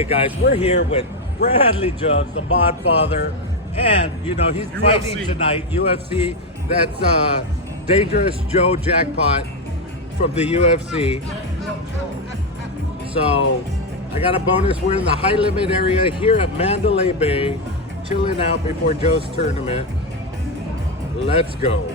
Hey guys, we're here with Bradley Jugs, the mod father, and you know he's fighting tonight. UFC. That's Dangerous Joe Jackpot from the UFC. So I got a bonus. We're in the high limit area here at Mandalay Bay, chilling out before Joe's tournament. Let's go.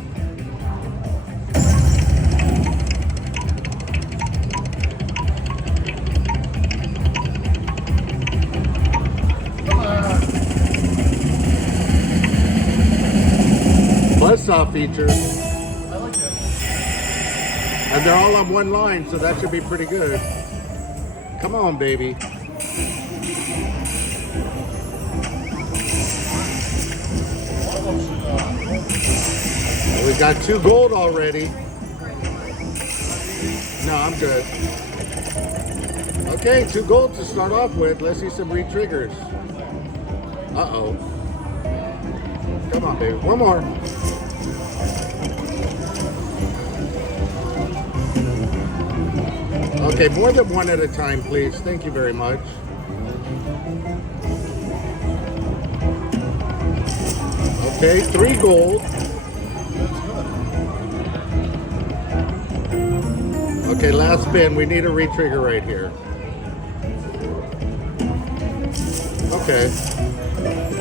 Buzzsaw feature. I like it. And they're all on one line, so that should be pretty good. Come on, baby. We got 2 gold already. No, I'm good. Okay, 2 gold to start off with. Let's see some re-triggers. Uh-oh. Come on, baby. One more. Okay, more than one at a time, please. Thank you very much. Okay, 3 gold. Okay, last spin. We need a re-trigger right here. Okay.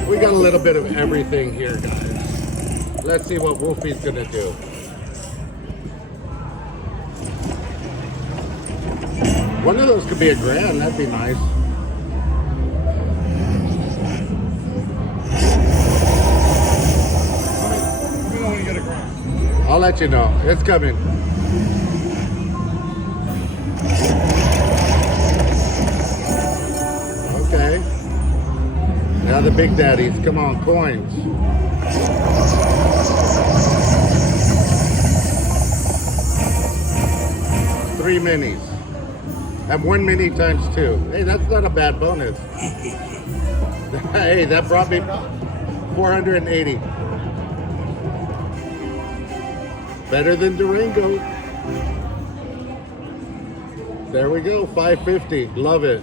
We got a little bit of everything here, guys. Let's see what Wolfie's gonna do. One of those could be a grand, that'd be nice. We don't want to get a grand. I'll let you know. It's coming. Okay. Now the big daddies. Come on, coins. Three minis. And 1 mini times 2. Hey, that's not a bad bonus. Hey, that brought me 480. Better than Durango. There we go, 550. Love it.